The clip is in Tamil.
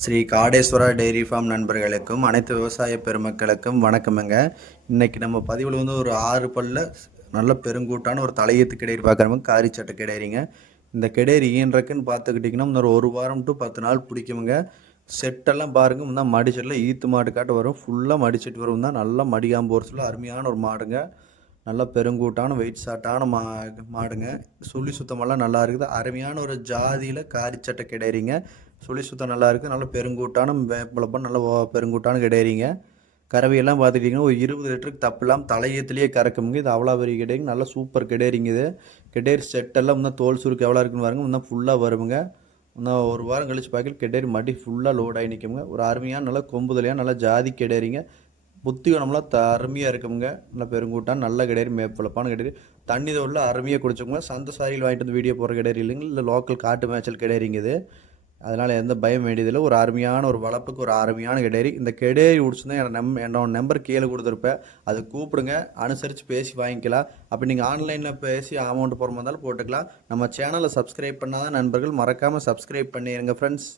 ஸ்ரீ காடேஸ்வரா டெய்ரி ஃபார்ம் நண்பர்களுக்கும் அனைத்து விவசாய பெருமக்களுக்கும் வணக்கமுங்க. இன்னைக்கு நம்ம பதிவில் வந்து ஒரு ஆறு பல்ல நல்ல பெருங்கூட்டான ஒரு தலையீத்து கிடையாது பார்க்குறவங்க காரி சட்டை கிடையிறீங்க இந்த கிடையிற ஈன்றக்குன்னு பார்த்துக்கிட்டிங்கன்னா இன்னொரு ஒரு வாரம் டு பத்து நாள் பிடிக்குமுங்க. செட்டெல்லாம் பாருங்க முன்னா மடிச்செட்டில் ஈத்து மாடு காட்டு வரும். ஃபுல்லாக மடிச்செட்டு வரும் தான் நல்லா மடிகாம்பு ஒரு சொல்ல அருமையான ஒரு மாடுங்க. நல்லா பெருங்கூட்டான வெயிட் சாட்டான மா மாடுங்க. சுழி சுத்தமெல்லாம் நல்லா இருக்குது. அருமையான ஒரு ஜாதியில் காரிச்சட்டை கிடையாதுங்க சுழி சுத்தம் நல்லா இருக்குது. நல்ல பெருங்கூட்டான வேப்பளப்பம் நல்ல ஓ- பெருங்கூட்டான கிடையாதுங்க கறவையெல்லாம் பார்த்துக்கிட்டிங்கன்னா ஒரு இருபது லிட்டருக்கு தப்பில்லாம் தலையத்துலேயே கறக்குமுங்க இது அவ்வளோ பெரிய கிடையாது நல்லா சூப்பர் கிடையிறீங்க இது. கிடையாது செட்டெல்லாம் இன்னும் தோல் சுருக்கு எவ்வளோ இருக்குன்னு பாருங்க. இன்னும் ஃபுல்லாக வருமுங்க. இன்னும் ஒரு வாரம் கழிச்சு பார்க்கல கெடேரி மடி ஃபுல்லாக லோடாகி நிற்குங்க ஒரு அருமையான நல்லா கொம்புதலையாக நல்லா ஜாதி கெடேரிங்க புத்திகணம்லாம் த அருமையாக இருக்குங்க நல்லா பெருங்கூட்டம் நல்ல கிடையாது மேப்பளப்பான கிடையாது தண்ணி தோடில் அருமையாக குடிச்சவங்க சந்த சாரியில் வாங்கிட்டு வந்து வீடியோ போகிற கிடையாது இல்லைங்க. இல்லை லோக்கல் காட்டு மேய்ச்சல் கிடையாதுங்க இது. அதனால் எந்த பயம் வேண்டியதில்லை. ஒரு அருமையான ஒரு வளர்ப்புக்கு ஒரு அருமையான கெடேரி இந்த கெடேரி உடிச்சுன்னா என்னோட நம் என்னோட நம்பர் கீழே கொடுத்துருப்பேன். அது கூப்பிடுங்க. அனுசரித்து பேசி வாங்கிக்கலாம். அப்படி நீங்கள் ஆன்லைனில் பேசி அமௌண்ட் போகிற மாதிரி இருந்தாலும் போட்டுக்கலாம். நம்ம சேனலை சப்ஸ்கிரைப் பண்ணாதான் நண்பர்கள் மறக்காமல் சப்ஸ்கிரைப் பண்ணிடுங்க ஃப்ரெண்ட்ஸ்